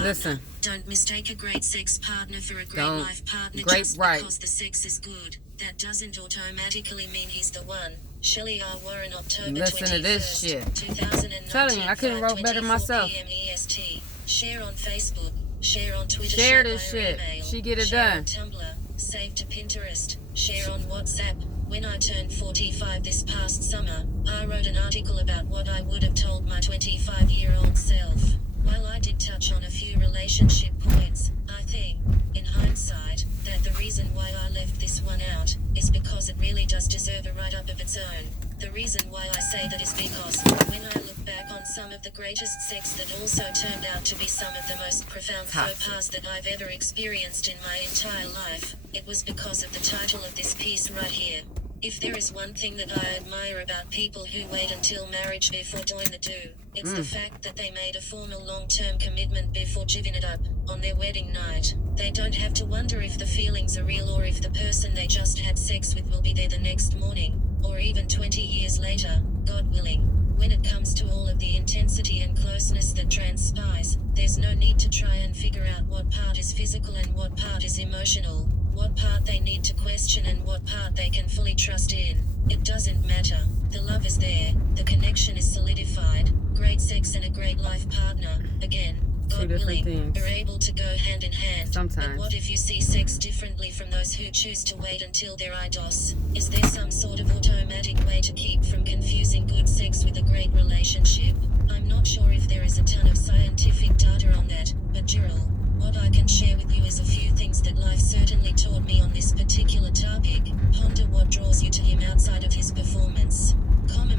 partner. Listen. Don't mistake a great sex partner for a great life partner just because the sex is good. That doesn't automatically mean he's the one. Shelley R. Warren, October Listen 21st, to this shit. 2019. Telling you, I couldn't wrote better myself. PM EST. Share on Facebook. Share on Twitter. Share this via shit. Email, She get it share done. on Tumblr. Save to Pinterest. Share on WhatsApp. When I turned 45 this past summer, I wrote an article about what I would have told my 25-year-old self. While I did touch on a few relationship points, I think, in hindsight, that the reason why I left this one out is because it really does deserve a write-up of its own. The reason why I say that is because, when I look back on some of the greatest sex that also turned out to be some of the most profound faux pas that I've ever experienced in my entire life, it was because of the title of this piece right here. If there is one thing that I admire about people who wait until marriage before doing the do, it's the fact that they made a formal long-term commitment before giving it up, on their wedding night. They don't have to wonder if the feelings are real or if the person they just had sex with will be there the next morning, or even 20 years later, God willing. When it comes to all of the intensity and closeness that transpires, there's no need to try and figure out what part is physical and what part is emotional, what part they need to question and what part they can fully trust in. It doesn't matter. The love is there, the connection is solidified, great sex and a great life partner, again, God willing, are able to go hand in hand. Sometimes. But what if you see sex differently from those who choose to wait until they're idos? Is there some sort of automatic way to keep from confusing good sex with a great relationship? I'm not sure if there is a ton of scientific data on that, but Gerald, what I can share with you is a few things that life certainly taught me on this particular topic. Ponder what draws you to him outside of his performance.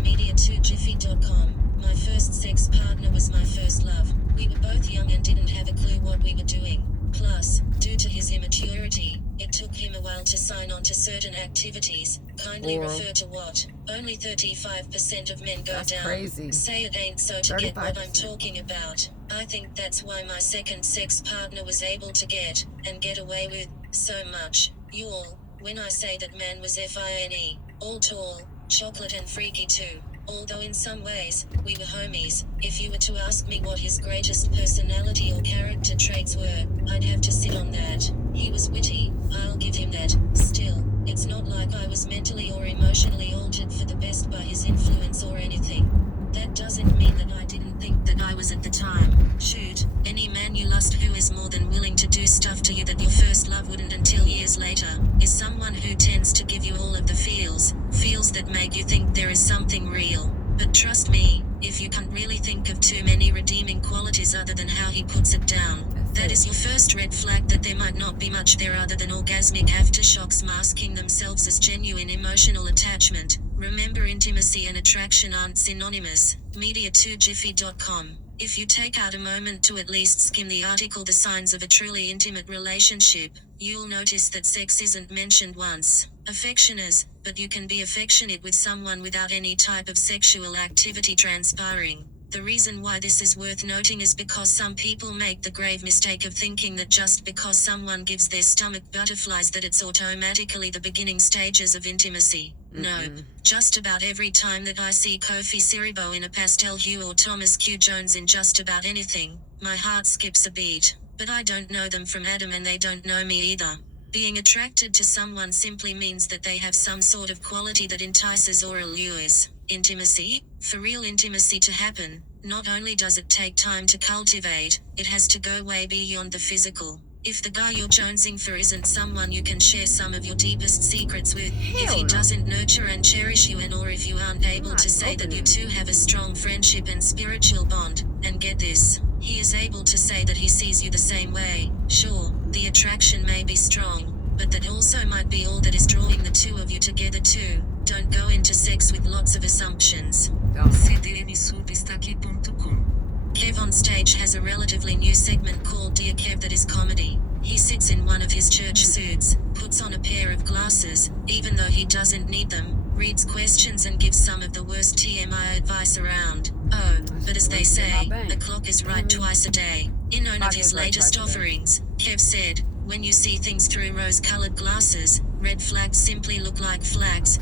Media2jiffy.com. My first sex partner was my first love. We were both young and didn't have a clue what we were doing. Plus, due to his immaturity, it took him a while to sign on to certain activities. Kindly refer to what? Only 35% of men go That's down. Crazy. Say it ain't so to get what I'm talking about. I think that's why my second sex partner was able to get, and get away with, so much. Y'all, when I say that man was fine, all tall, chocolate and freaky too. Although in some ways, we were homies, if you were to ask me what his greatest personality or character traits were, I'd have to sit on that. He was witty, I'll give him that. Still, it's not like I was mentally or emotionally altered for the best by his influence or anything. That doesn't mean that I didn't think that I was at the time. Shoot, any man you lust who is more than willing to do stuff to you that your first love wouldn't until years later, is someone who tends to give you all of the feels that make you think there is something real. But trust me, if you can't really think of too many redeeming qualities other than how he puts it down, that is your first red flag that there might not be much there other than orgasmic aftershocks masking themselves as genuine emotional attachment. Remember, intimacy and attraction aren't synonymous. Media2jiffy.com. If you take out a moment to at least skim the article The Signs of a Truly Intimate Relationship, you'll notice that sex isn't mentioned once. Affection is, but you can be affectionate with someone without any type of sexual activity transpiring. The reason why this is worth noting is because some people make the grave mistake of thinking that just because someone gives their stomach butterflies that it's automatically the beginning stages of intimacy. No. Just about every time that I see Kofi Siriboe in a pastel hue or Thomas Q. Jones in just about anything, my heart skips a beat. But I don't know them from Adam and they don't know me either. Being attracted to someone simply means that they have some sort of quality that entices or allures. Intimacy? For real intimacy to happen, not only does it take time to cultivate, it has to go way beyond the physical. If the guy you're jonesing for isn't someone you can share some of your deepest secrets with, if he doesn't nurture and cherish you, and or if you aren't able to say that you two have a strong friendship and spiritual bond, and get this, he is able to say that he sees you the same way. Sure, the attraction may be strong, but that also might be all that is drawing the two of you together too. Don't go into sex with lots of assumptions. cdnsubistaqui.com. Kev on stage has a relatively new segment called Dear Kev that is comedy. He sits in one of his church suits, puts on a pair of glasses, even though he doesn't need them, reads questions and gives some of the worst TMI advice around. Oh, but as they say, the clock is right twice a day. In one of his latest offerings, Kev said, when you see things through rose-colored glasses, red flags simply look like flags.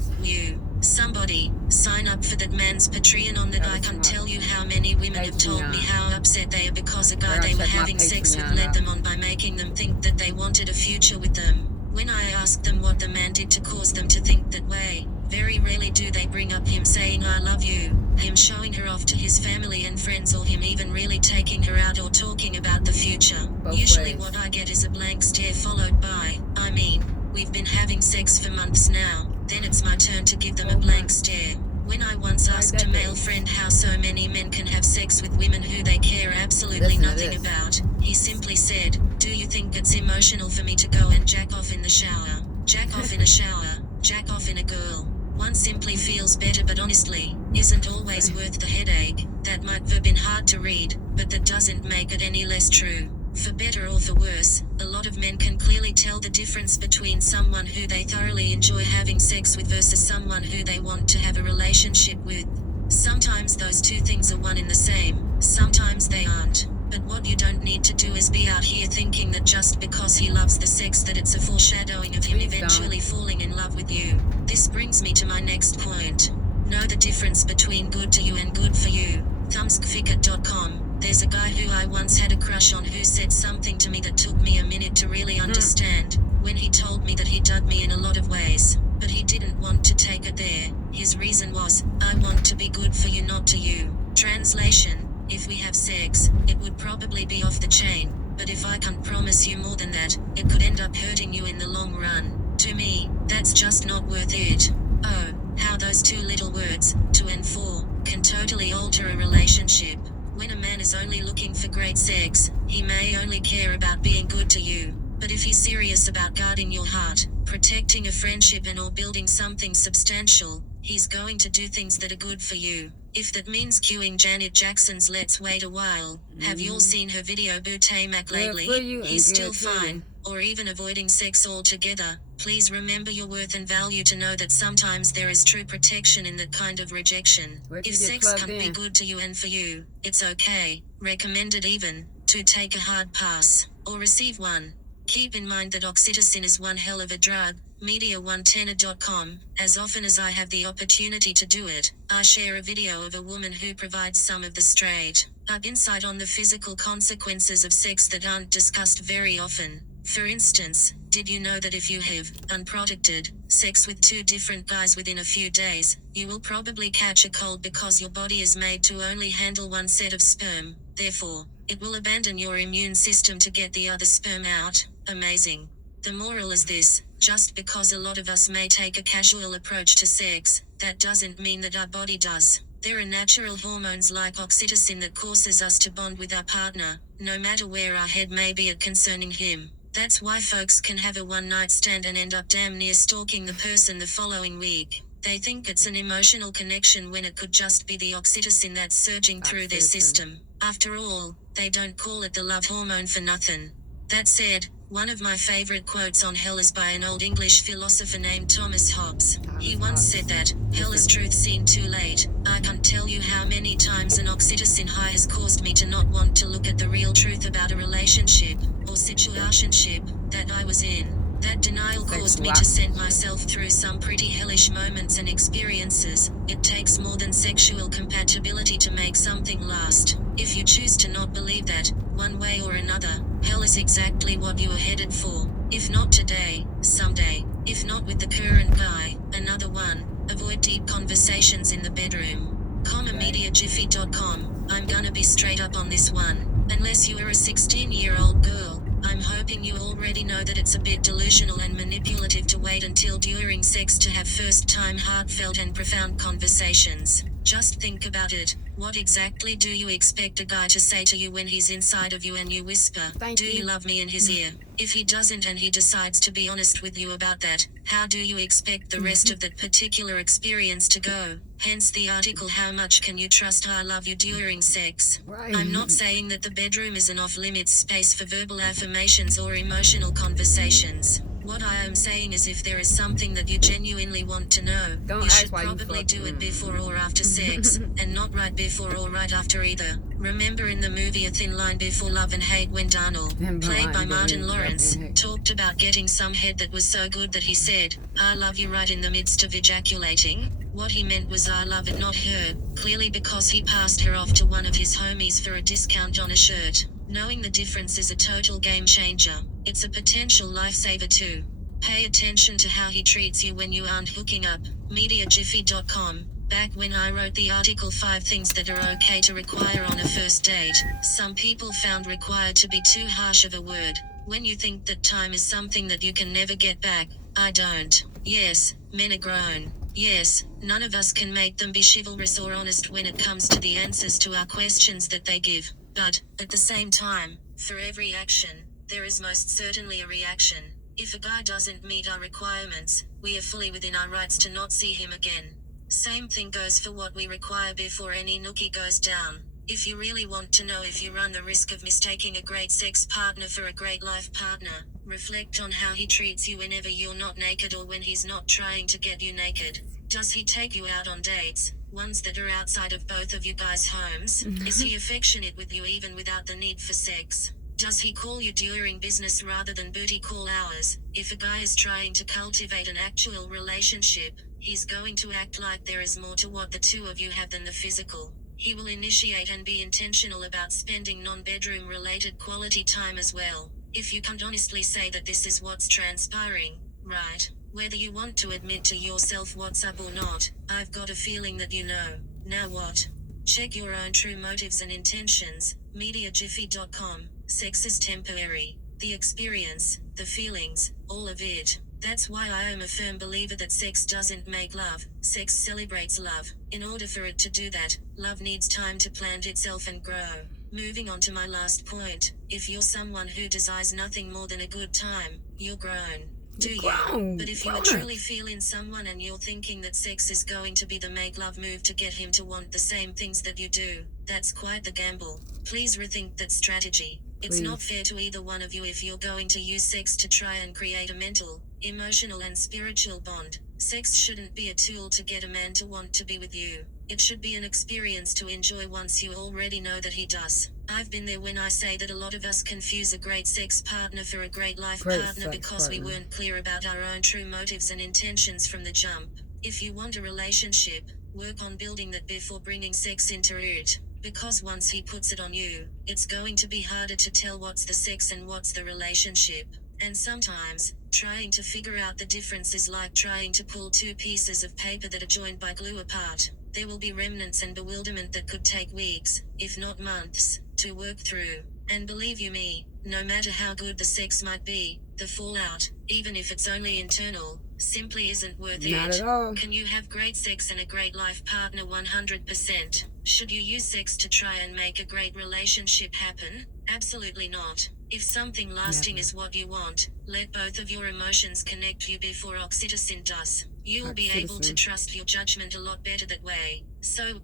Somebody, sign up for that man's Patreon on that. I can't tell you how many women have told me how upset they are because a guy they were having sex with led them on by making them think that they wanted a future with them. When I ask them what the man did to cause them to think that way, very rarely do they bring up him saying I love you, him showing her off to his family and friends, or him even really taking her out or talking about the future. Usually what I get is a blank stare followed by, I mean, we've been having sex for months now. Then it's my turn to give them a blank stare. When I once asked a male friend how so many men can have sex with women who they care absolutely nothing about, he simply said, do you think it's emotional for me to go and jack off in the shower? Jack off in a shower, jack off in a girl. One simply feels better, but honestly, isn't always worth the headache. That might have been hard to read, but that doesn't make it any less true. For better or for worse, a lot of men can clearly tell the difference between someone who they thoroughly enjoy having sex with versus someone who they want to have a relationship with. Sometimes those two things are one and the same, sometimes they aren't. But what you don't need to do is be out here thinking that just because he loves the sex that it's a foreshadowing of him eventually falling in love with you. This brings me to my next point. Know the difference between good to you and good for you. Thumbskficket.com. There's a guy who I once had a crush on who said something to me that took me a minute to really understand, when he told me that he dug me in a lot of ways, but he didn't want to take it there. His reason was, I want to be good for you, not to you. Translation: if we have sex, it would probably be off the chain, but if I can't promise you more than that, it could end up hurting you in the long run. To me, that's just not worth it. Oh, how those two little words, to and for, can totally alter a relationship. When a man is only looking for great sex, he may only care about being good to you. But if he's serious about guarding your heart, protecting a friendship and or building something substantial, he's going to do things that are good for you. If that means cueing Janet Jackson's Let's Wait a While, have you all seen her video Bootay Mac lately? He's still fine. Or even avoiding sex altogether, please remember your worth and value to know that sometimes there is true protection in that kind of rejection. If sex can't be good to you and for you, it's okay, recommended even, to take a hard pass, or receive one. Keep in mind that oxytocin is one hell of a drug. Media110.com. As often as I have the opportunity to do it, I share a video of a woman who provides some of the straight up insight on the physical consequences of sex that aren't discussed very often. For instance, did you know that if you have unprotected sex with two different guys within a few days, you will probably catch a cold because your body is made to only handle one set of sperm, therefore, it will abandon your immune system to get the other sperm out. Amazing. The moral is this: just because a lot of us may take a casual approach to sex, that doesn't mean that our body does. There are natural hormones like oxytocin that causes us to bond with our partner, no matter where our head may be at concerning him. That's why folks can have a one-night stand and end up damn near stalking the person the following week. They think it's an emotional connection when it could just be the oxytocin that's surging through their system. After all, they don't call it the love hormone for nothing. That said, one of my favorite quotes on hell is by an old English philosopher named Thomas Hobbes. He once said that, hell is truth seen too late. I can't tell you how many times an oxytocin high has caused me to not want to look at the real truth about a relationship, or situationship, that I was in. That denial caused me to send myself through some pretty hellish moments and experiences. It takes more than sexual compatibility to make something last. If you choose to not believe that, one way or another, hell is exactly what you are headed for. If not today, someday. If not with the current guy, another one. Avoid deep conversations in the bedroom. MediaJiffy.com. I'm gonna be straight up on this one. Unless you are a 16-year-old girl, I'm hoping you already know that it's a bit delusional and manipulative to wait until during sex to have first-time heartfelt and profound conversations. Just think about it. What exactly do you expect a guy to say to you when he's inside of you and you whisper, "Do you love me?" in his ear? If he doesn't and he decides to be honest with you about that, how do you expect the rest of that particular experience to go? Hence the article, How Much Can You Trust I Love You During Sex? I'm not saying that the bedroom is an off-limits space for verbal affirmations or emotional conversations. What I am saying is if there is something that you genuinely want to know, you should probably do it before or after sex, and not right before or right after either. Remember in the movie A Thin Line Before Love and Hate when Darnell, played by Martin Lawrence, talked about getting some head that was so good that he said, "I love you" right in the midst of ejaculating? What he meant was I love it, not her, clearly because he passed her off to one of his homies for a discount on a shirt. Knowing the difference is a total game changer. It's a potential lifesaver too. Pay attention to how he treats you when you aren't hooking up. MediaJiffy.com. Back when I wrote the article 5 things that are okay to require on a first date, some people found required to be too harsh of a word. When you think that time is something that you can never get back, I don't. Yes, men are grown. Yes, none of us can make them be chivalrous or honest when it comes to the answers to our questions that they give. But, at the same time, for every action, there is most certainly a reaction. If a guy doesn't meet our requirements, we are fully within our rights to not see him again. Same thing goes for what we require before any nookie goes down. If you really want to know if you run the risk of mistaking a great sex partner for a great life partner, reflect on how he treats you whenever you're not naked or when he's not trying to get you naked. Does he take you out on dates, ones that are outside of both of you guys' homes? Is he affectionate with you even without the need for sex? Does he call you during business rather than booty call hours? If a guy is trying to cultivate an actual relationship, he's going to act like there is more to what the two of you have than the physical. He will initiate and be intentional about spending non-bedroom related quality time as well. If you can't honestly say that this is what's transpiring, right? Whether you want to admit to yourself what's up or not, I've got a feeling that you know. Now what? Check your own true motives and intentions. MediaJiffy.com. Sex is temporary. The experience, the feelings, all of it. That's why I am a firm believer that sex doesn't make love, sex celebrates love. In order for it to do that, love needs time to plant itself and grow. Moving on to my last point, if you're someone who desires nothing more than a good time, you're grown. Do you? But if you are truly feeling someone and you're thinking that sex is going to be the make love move to get him to want the same things that you do, that's quite the gamble. Please rethink that strategy. It's not fair to either one of you if you're going to use sex to try and create a mental, emotional and spiritual bond. Sex shouldn't be a tool to get a man to want to be with you. It should be an experience to enjoy once you already know that he does. I've been there when I say that a lot of us confuse a great sex partner for a great life partner because we weren't clear about our own true motives and intentions from the jump. If you want a relationship, work on building that before bringing sex into it. Because once he puts it on you, it's going to be harder to tell what's the sex and what's the relationship. And sometimes, trying to figure out the difference is like trying to pull two pieces of paper that are joined by glue apart. There will be remnants and bewilderment that could take weeks, if not months, to work through. And believe you me, no matter how good the sex might be, the fallout, even if it's only internal, simply isn't worth it. Not at all. Can you have great sex and a great life partner 100%? Should you use sex to try and make a great relationship happen? Absolutely not. If something lasting is what you want, let both of your emotions connect you before oxytocin does. You'll be able to trust your judgment a lot better that way. So,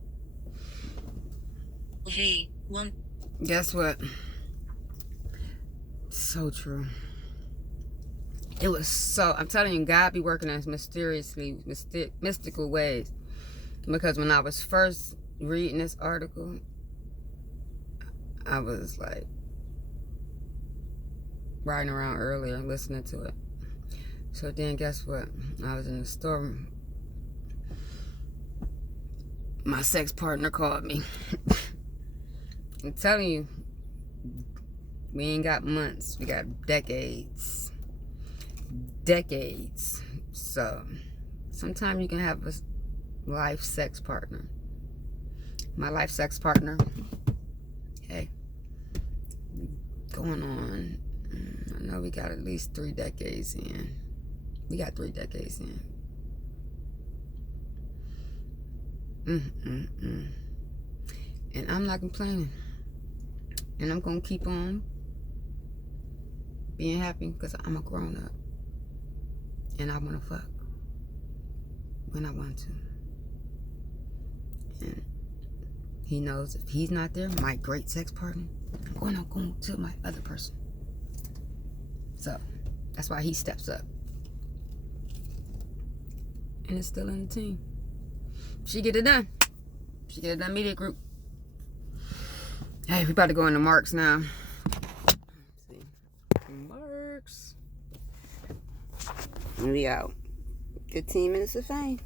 he want. Guess what? So true. It was so, I'm telling you, God be working in mystical ways. Because when I was first reading this article, I was like riding around earlier listening to it. So then guess what? I was in the store. My sex partner called me. I'm telling you, we ain't got months. We got decades. Decades. So sometimes you can have a life sex partner. My life sex partner, hey, going on, I know we got at least 3 decades in. We got 3 decades in. And I'm not complaining. And I'm going to keep on being happy because I'm a grown up. And I want to fuck when I want to. And he knows if he's not there, my great sex partner, I'm going to my other person. So that's why he steps up. And it's still in the team. She get it done. She get it done media group. Hey, we about to go into Marks now. Let's see. Marks. And we out. 15 minutes of fame.